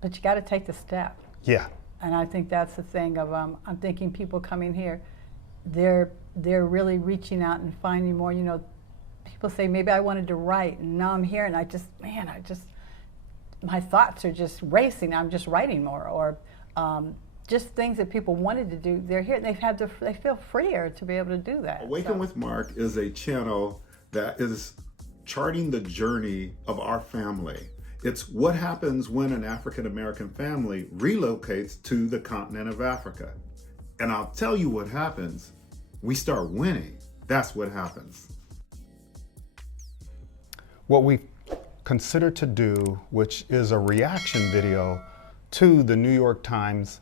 But you got to take the step. Yeah. And I think that's the thing of, I'm thinking people coming here, they're really reaching out and finding more, you know, people say, maybe I wanted to write, and now I'm here, and my thoughts are just racing, I'm just writing more, or just things that people wanted to do, they're here, and they feel freer to be able to do that. Awaken with Mark is a channel that is charting the journey of our family. It's what happens when an African American family relocates to the continent of Africa. And I'll tell you what happens. We start winning. That's what happens. What we considered to do, which is a reaction video to the New York Times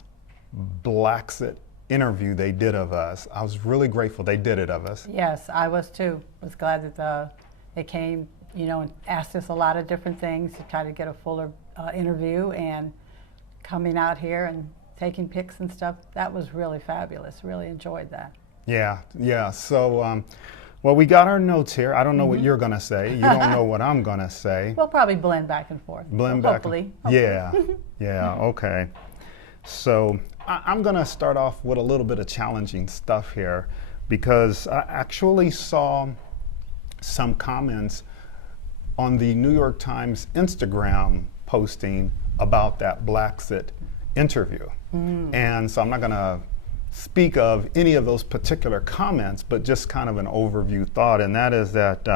Blaxit interview they did of us. I was really grateful they did it of us. Yes, I was too. I was glad that they came, you know, and asked us a lot of different things to try to get a fuller interview, and coming out here and taking pics and stuff. That was really fabulous. Really enjoyed that. Yeah. So, well, we got our notes here. I don't know what you're going to say. You don't know what I'm going to say. We'll probably blend back and forth. Blend back. Hopefully. Yeah. Okay. So I'm going to start off with a little bit of challenging stuff here, because I actually saw some comments on the New York Times Instagram posting about that Blaxit interview. And so I'm not going to speak of any of those particular comments, but just kind of an overview thought, and that is that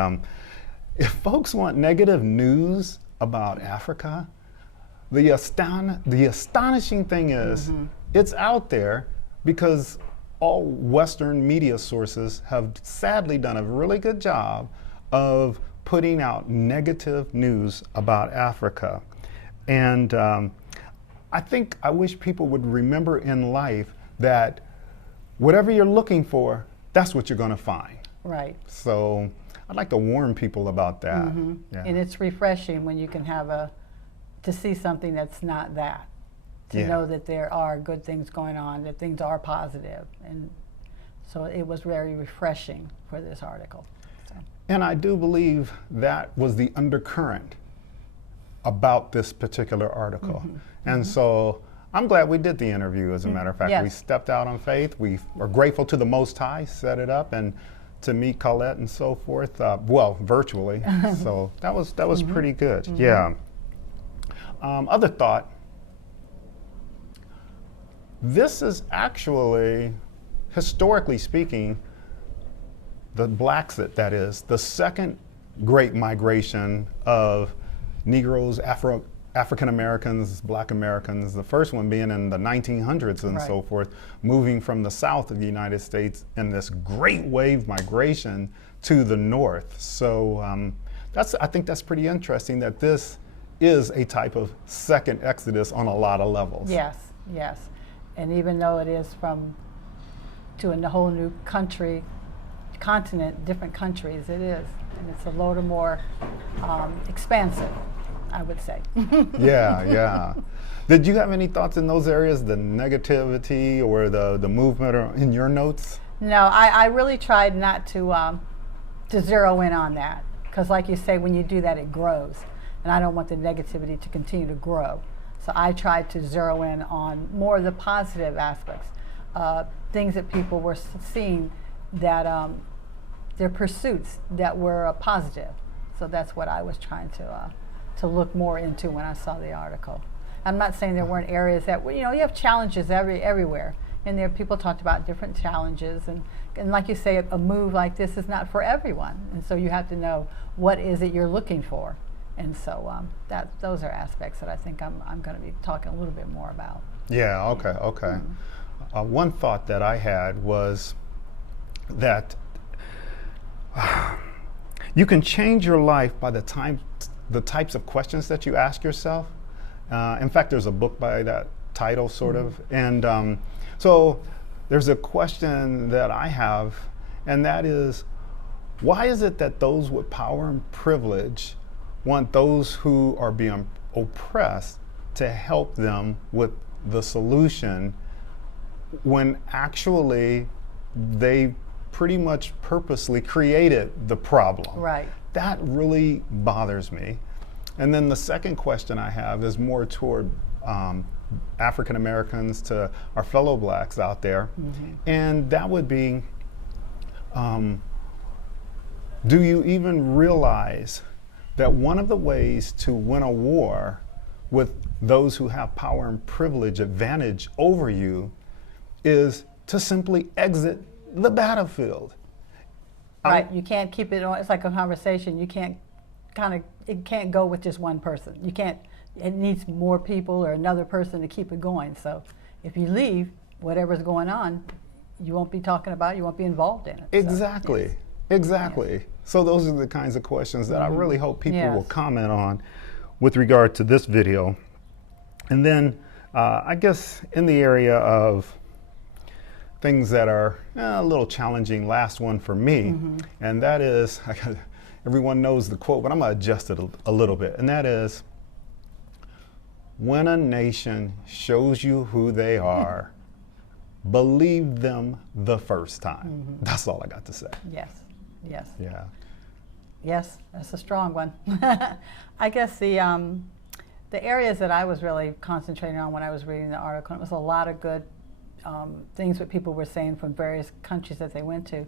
if folks want negative news about Africa, the astonishing thing is it's out there, because all Western media sources have sadly done a really good job of putting out negative news about Africa. And I wish people would remember in life that whatever you're looking for, that's what you're going to find. Right. So I'd like to warn people about that. Yeah. And it's refreshing when you can to see something that's not that. To know that there are good things going on, that things are positive. And so it was very refreshing for this article. So. And I do believe that was the undercurrent about this particular article. And so I'm glad we did the interview, as a matter of fact. Yes. We stepped out on faith. We are grateful to the Most High, set it up, and to meet Colette and so forth, well, virtually. So that was pretty good, yeah. Other thought, this is actually, historically speaking, the Blaxit, that is, the second great migration of Negroes, African Americans, Black Americans, the first one being in the 1900s and so forth, moving from the south of the United States in this great wave migration to the north. So I think that's pretty interesting, that this is a type of second exodus on a lot of levels. Yes. And even though it is to a whole new continent, different countries, it is. And it's a little more expansive, I would say. Yeah. Did you have any thoughts in those areas, the negativity or the movement, or in your notes? No, I really tried not to zero in on that, because like you say, when you do that, it grows. And I don't want the negativity to continue to grow. So I tried to zero in on more of the positive aspects, things that people were seeing, that their pursuits that were positive. So that's what I was trying to look more into when I saw the article. I'm not saying there weren't areas that, you have challenges everywhere. And there people talked about different challenges. And like you say, a move like this is not for everyone. And so you have to know what is it you're looking for. And so those are aspects that I think I'm going to be talking a little bit more about. Yeah, okay. One thought that I had was that you can change your life by the types of questions that you ask yourself. In fact, there's a book by that title, sort of. And so there's a question that I have, and that is, why is it that those with power and privilege want those who are being oppressed to help them with the solution, when actually they pretty much purposely created the problem? Right. That really bothers me. And then the second question I have is more toward African Americans, to our fellow blacks out there. And that would be, do you even realize that one of the ways to win a war with those who have power and privilege advantage over you is to simply exit the battlefield? Right, you can't keep it on, it's like a conversation. You can't it can't go with just one person. You can't, it needs more people or another person to keep it going. So if you leave, whatever's going on, you won't be talking about it, you won't be involved in it. Exactly, So, yes. exactly. Yes. So those are the kinds of questions that I really hope people Yes. will comment on with regard to this video. And then I guess in the area of things that are a little challenging, last one for me, and that is, everyone knows the quote, but I'm gonna adjust it a little bit, and that is, when a nation shows you who they are, believe them the first time. That's all I got to say. Yes, yes. Yeah. Yes, that's a strong one. I guess the areas that I was really concentrating on when I was reading the article, and it was a lot of good things that people were saying from various countries that they went to,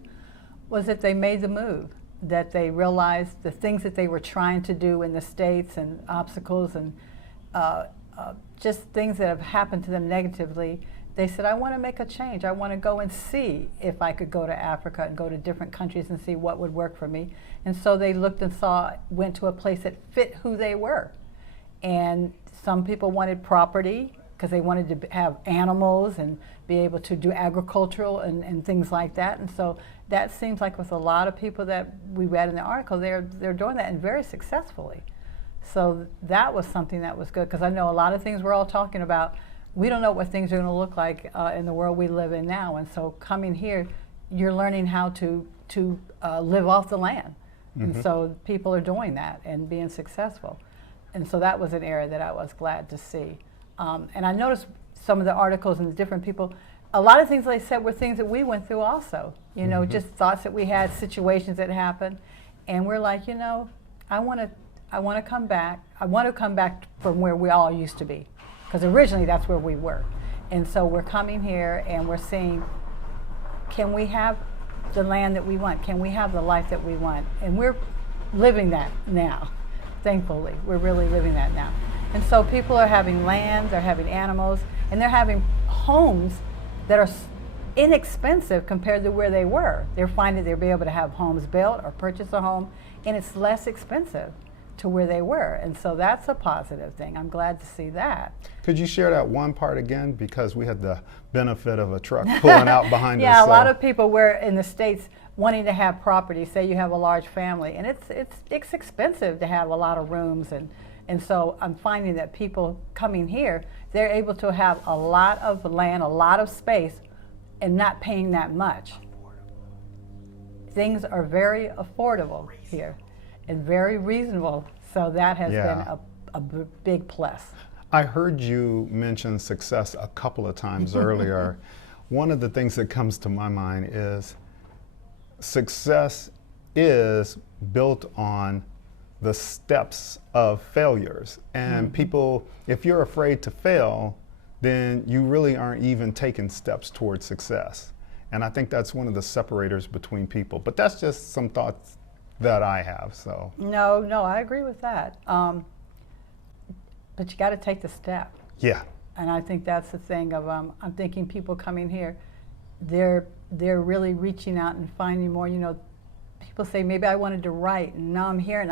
was that they made the move, that they realized the things that they were trying to do in the States and obstacles and just things that have happened to them negatively. They said, I want to make a change. I want to go and see if I could go to Africa and go to different countries and see what would work for me. And so they looked and went to a place that fit who they were. And some people wanted property because they wanted to have animals and be able to do agricultural and things like that. And so that seems like with a lot of people that we read in the article, they're doing that and very successfully. So that was something that was good, because I know a lot of things we're all talking about, we don't know what things are going to look like in the world we live in now. And so coming here, you're learning how to live off the land. And so people are doing that and being successful. And so that was an area that I was glad to see. And I noticed some of the articles and the different people, a lot of things they said were things that we went through also. You know, just thoughts that we had, situations that happened. And we're like, you know, I want to come back. I want to come back from where we all used to be. Because originally that's where we were. And so we're coming here and we're seeing, can we have the land that we want? Can we have the life that we want? And we're living that now, thankfully. We're really living that now. And so people are having land, they're having animals, and they're having homes that are inexpensive compared to where they were. They're finding they'll be able to have homes built or purchase a home, and it's less expensive to where they were. And so that's a positive thing. I'm glad to see that. Could you share that one part again? Because we had the benefit of a truck pulling out behind us. Yeah, a lot of people were in the States wanting to have property. Say you have a large family, and it's expensive to have a lot of rooms, and so I'm finding that people coming here, they're able to have a lot of land, a lot of space, and not paying that much. Things are very affordable here and very reasonable, so that has been a big plus. I heard you mention success a couple of times earlier. One of the things that comes to my mind is success is built on the steps of failures. And people, if you're afraid to fail, then you really aren't even taking steps towards success. And I think that's one of the separators between people. But that's just some thoughts that I have. So No, I agree with that. But you got to take the step. yeah, And I think that's the thing of I'm thinking people coming here, they're really reaching out and finding more. You know, people say maybe I wanted to write, and now I'm here, and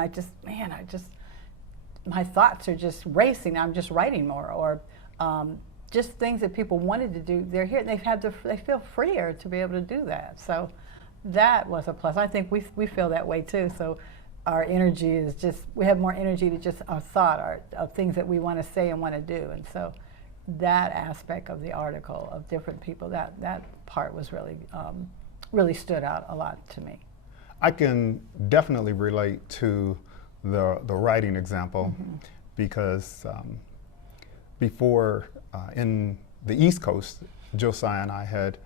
my thoughts are just racing. I'm just writing more, or just things that people wanted to do. They're here, and they feel freer to be able to do that. So that was a plus. I think we feel that way too. So our energy is just, we have more energy to just our thought, of things that we want to say and want to do. And so that aspect of the article of different people, that part was really, really stood out a lot to me. I can definitely relate to the writing example because before in the East Coast, Josiah and I had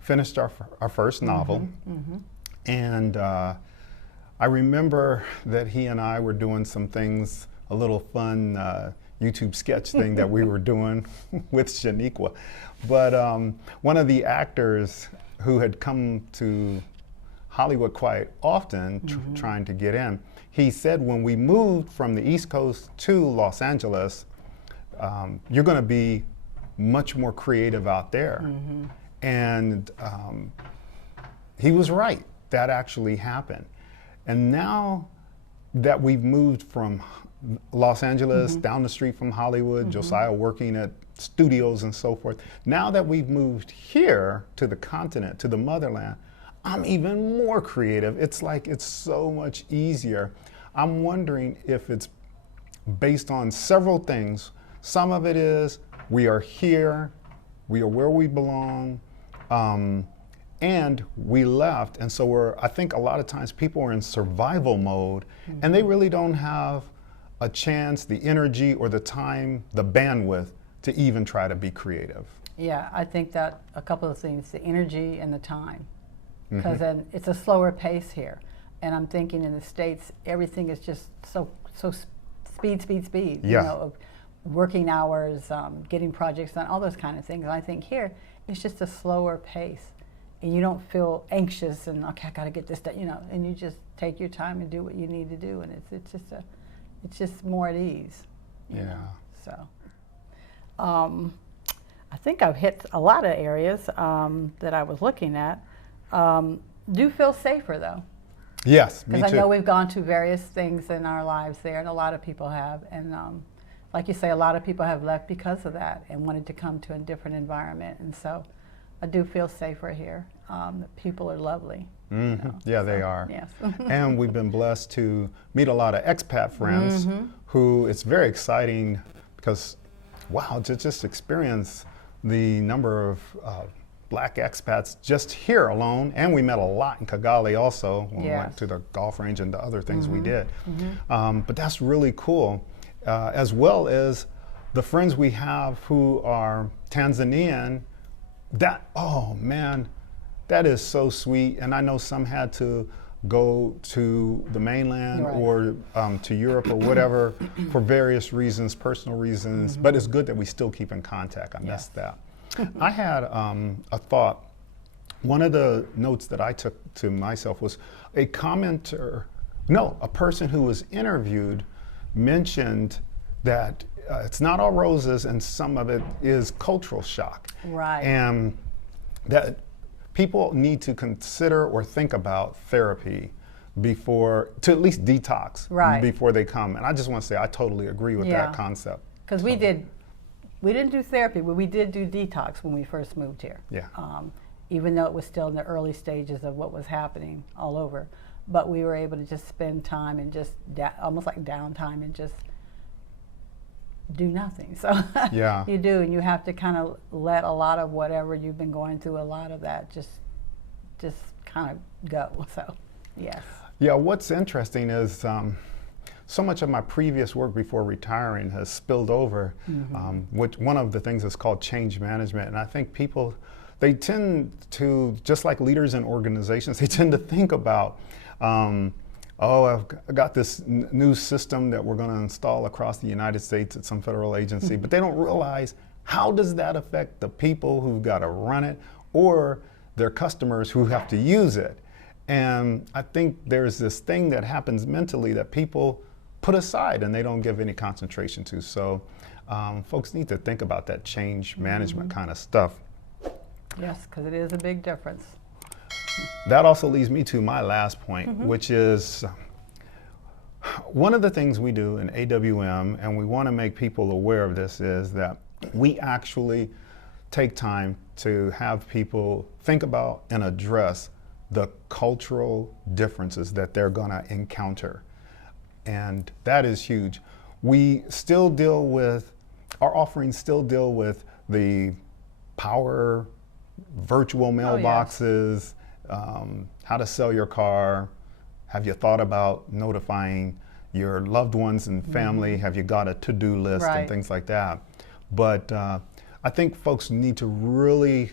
finished our first novel, and I remember that he and I were doing some things a little fun YouTube sketch thing that we were doing with Shaniqua. But one of the actors who had come to Hollywood quite often trying to get in, he said when we moved from the East Coast to Los Angeles, you're going to be much more creative out there. And he was right. That actually happened. And now that we've moved from Los Angeles down the street from Hollywood, Josiah working at studios and so forth, now that we've moved here to the continent, to the motherland, I'm even more creative. It's like it's so much easier. I'm wondering if it's based on several things. Some of it is we are here, we are where we belong, and we left, and so I think a lot of times people are in survival mode, and they really don't have a chance, the energy or the time, the bandwidth to even try to be creative. Yeah, I think that a couple of things, the energy and the time, because then it's a slower pace here. And I'm thinking in the States, everything is just so speed, Yeah. you know, of working hours, getting projects done, all those kind of things. And I think here, it's just a slower pace. And you don't feel anxious and, okay, I got to get this done, you know, and you just take your time and do what you need to do. And it's just more at ease. You know? So, I think I've hit a lot of areas that I was looking at. Do feel safer though. Yes, me too. Because I know we've gone to various things in our lives there, and a lot of people have. And like you say, a lot of people have left because of that and wanted to come to a different environment. And so I do feel safer here. The people are lovely. You know, yeah, they are. Yes. And we've been blessed to meet a lot of expat friends who it's very exciting because, wow, to just experience the number of Black expats just here alone, and we met a lot in Kigali also when we went to the golf range and the other things we did. But that's really cool, as well as the friends we have who are Tanzanian. That, oh man, that is so sweet. And I know some had to go to the mainland or to Europe or whatever for various reasons, personal reasons, but it's good that we still keep in contact. I missed that. I had a thought. One of the notes that I took to myself was a commenter, no, a person who was interviewed mentioned that it's not all roses and some of it is cultural shock. Right. And that people need to consider or think about therapy before, to at least detox before they come. And I just want to say I totally agree with that concept. Because we didn't do therapy, but we did do detox when we first moved here. Yeah. Even though it was still in the early stages of what was happening all over. But we were able to just spend time and just almost like downtime and just do nothing. So you do, and you have to kind of let a lot of whatever you've been going through, a lot of that just kind of go. So, yes. Yeah, what's interesting is so much of my previous work before retiring has spilled over, which one of the things is called change management. And I think people, they tend to, just like leaders in organizations, they tend to think about, oh, I've got this new system that we're going to install across the United States at some federal agency, but they don't realize how does that affect the people who've got to run it or their customers who have to use it. And I think there's this thing that happens mentally that people put aside and they don't give any concentration to. So folks need to think about that change management kind of stuff. Yes, because it is a big difference. That also leads me to my last point, which is one of the things we do in AWM, and we want to make people aware of this, is that we actually take time to have people think about and address the cultural differences that they're going to encounter. And that is huge. We still deal with, our offerings still deal with the power virtual mailboxes, how to sell your car. Have you thought about notifying your loved ones and family? Have you got a to-do list and things like that? But I think folks need to really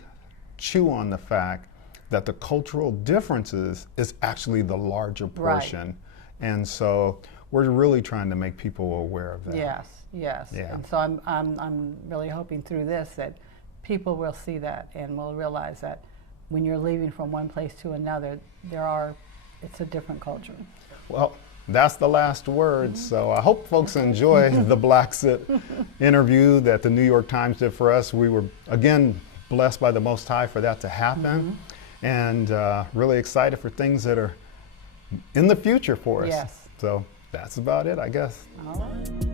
chew on the fact that the cultural differences is actually the larger portion. And so we're really trying to make people aware of that. Yes, yes. Yeah. And so I'm really hoping through this that people will see that and will realize that when you're leaving from one place to another, it's a different culture. Well, that's the last word. So I hope folks enjoy the Blaxit interview that the New York Times did for us. We were, again, blessed by the Most High for that to happen, and really excited for things that are in the future for us. Yes. So that's about it, I guess. All right.